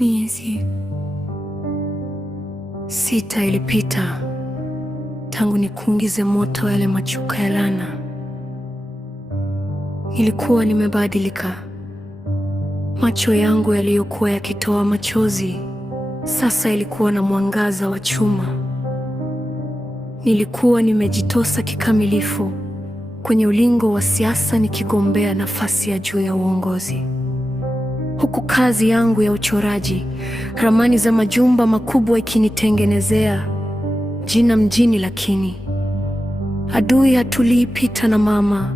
Miezi 6 ilipita tangu nikuingize moto yale machuka ya laana. Nilikuwa nimebadilika. Macho yangu yaliyokuwa yakitoa machozi sasa ilikuwa na mwangaza wa chuma. Nilikuwa nimejitosa kikamilifu kwenye ulingo wa siasa, nikigombea nafasi ya juu ya uongozi, huku kazi yangu ya uchoraji ramani za majumba makubwa ikinitengenezea jina mjini. Lakini adui hatulii Peter na mama.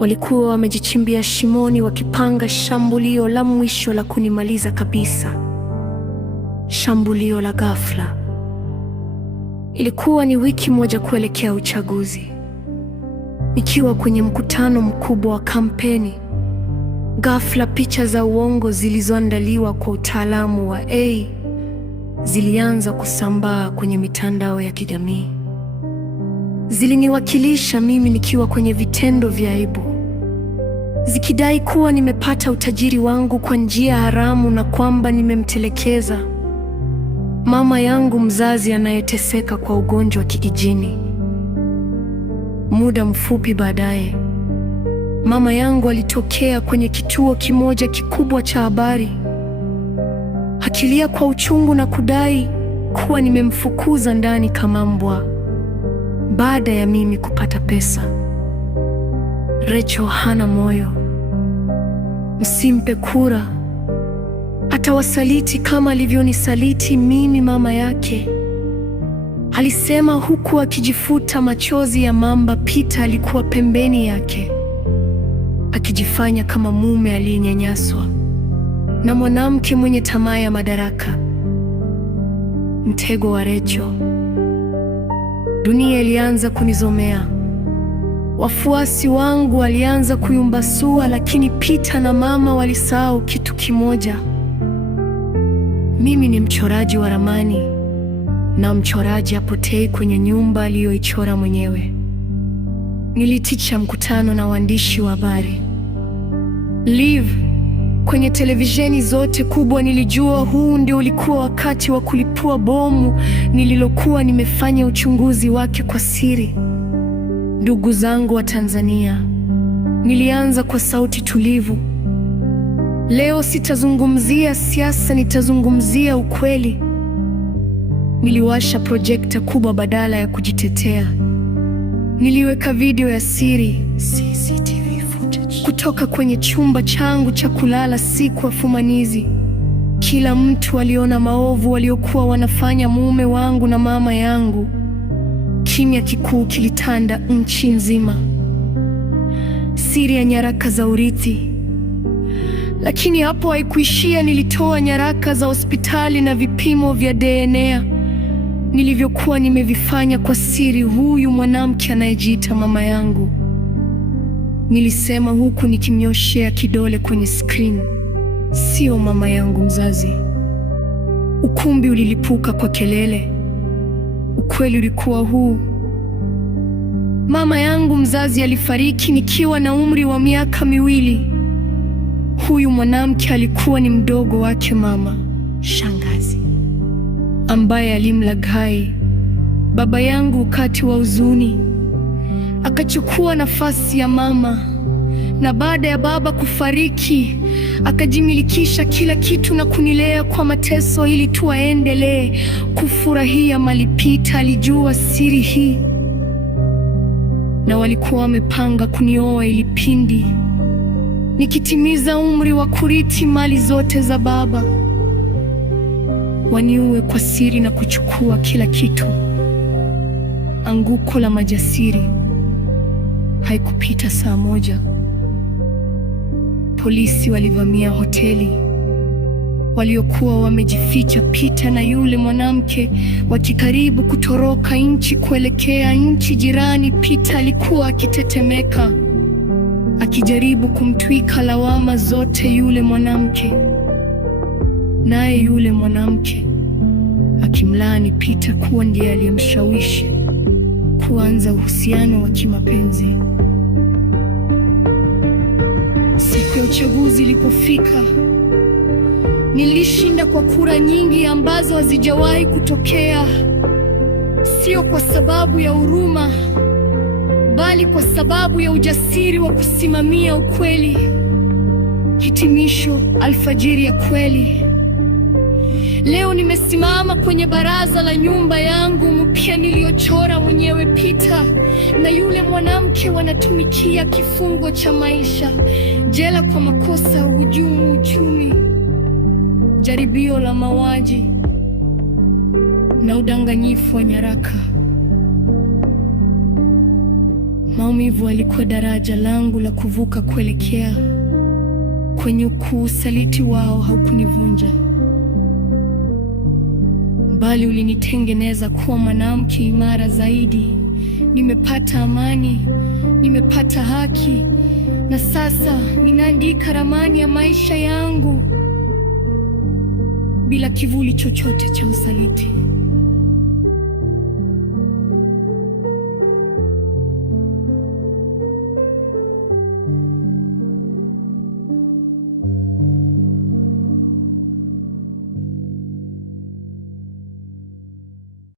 Walikuwa wamejichimbia shimoni, wakipanga shambulio la mwisho la kunimaliza kabisa. Shambulio la ghafla. Ilikuwa ni wiki moja kuelekea uchaguzi. Nikiwa kwenye mkutano mkubwa wa kampeni, ghafla picha za uongo zilizoandaliwa kwa utaalamu wa AI zilianza kusambaa kwenye mitandao ya kijamii. Ziliniwakilisha mimi nikiwa kwenye vitendo vya aibu, zikidai kuwa nimepata utajiri wangu kwa njia haramu na kwamba nimemtelekeza mama yangu mzazi anayeteseka kwa ugonjwa kijijini. Muda mfupi baadaye, mama yangu alitokea kwenye kituo kimoja kikubwa cha habari, akilia kwa uchungu na kudai kuwa nimemfukuza ndani kama mbwa baada ya mimi kupata pesa. Rachel hana moyo, msimpe kura, atawasaliti kama alivyonisaliti mimi mama yake, alisema huku akijifuta machozi ya mamba. Peter alikuwa pembeni yake akijifanya kama mume aliyenyanyaswa na mwanamke mwenye tamaa ya madaraka. Mtego wa Rachel. Dunia ilianza kunizomea. Wafuasi wangu walianza kuyumbasua, lakini Peter na mama walisahau kitu kimoja. Mimi ni mchoraji wa ramani, na mchoraji hapotei kwenye nyumba aliyoichora mwenyewe. Nilitisha mkutano na waandishi wa habari live kwenye televisheni zote kubwa. Nilijua huu ndio ulikuwa wakati wa kulipua bomu nililokuwa nimefanya uchunguzi wake kwa siri. Ndugu zangu wa Tanzania, nilianza kwa sauti tulivu. Leo sitazungumzia siasa, nitazungumzia ukweli. Niliwasha projekta kubwa badala ya kujitetea. Niliweka video ya siri CCTV footage kutoka kwenye chumba changu cha kulala siku ya fumanizi. Kila mtu aliona maovu waliokuwa wanafanya mume wangu na mama yangu. Kimya kikuu kilitanda nchi nzima. Siri ya nyaraka za urithi. Lakini hapo haikuishia. Nilitoa nyaraka za hospitali na vipimo vya DNA nilivyokuwa nimevifanya kwa siri. Huyu mwanamke anayejiita mama yangu, nilisema huku nikimnyoshea kidole kwenye screen, sio mama yangu mzazi. Ukumbi ulilipuka kwa kelele. Ukweli ulikuwa huu: mama yangu mzazi alifariki nikiwa na umri wa miaka 2. Huyu mwanamke alikuwa ni mdogo wake mama, shangazi, ambaye alimlaghai baba yangu wakati wa huzuni. Akachukua nafasi ya mama, na baada ya baba kufariki akajimilikisha kila kitu na kunilea kwa mateso ili tu aendelee kufurahia mali. Peter alijua siri hii, na walikuwa wamepanga kunioa ili pindi nikitimiza umri wa kurithi mali zote za baba, waniue kwa siri na kuchukua kila kitu. Anguko la majasiri. Haikupita saa moja, polisi walivamia hoteli waliokuwa wamejificha Peter na yule mwanamke, wakikaribu kutoroka nchi kuelekea nchi jirani. Peter alikuwa akitetemeka, akijaribu kumtwika lawama zote yule mwanamke, naye yule mwanamke akimlaani Peter kuwa ndiye aliyemshawishi kuanza uhusiano wa kimapenzi. Siku ya uchaguzi ilipofika, Nilishinda kwa kura nyingi ambazo hazijawahi kutokea, sio kwa sababu ya huruma, bali kwa sababu ya ujasiri wa kusimamia ukweli. Hitimisho, alfajiri ya kweli. Leo nimesimama kwenye baraza la nyumba yangu mpya niliyochora mwenyewe. Peter na yule mwanamke wanatumikia kifungo cha maisha, jela kwa makosa ya uhujumu uchumi, jaribio la mauaji na udanganyifu wa nyaraka. Maumivu alikuwa daraja langu la kuvuka kuelekea kwenye ukuu. Usaliti wao haukunivunja, bali ulinitengeneza kuwa mwanamke imara zaidi. Nimepata amani, nimepata haki, na sasa ninaandika ramani ya maisha yangu bila kivuli chochote cha usaliti.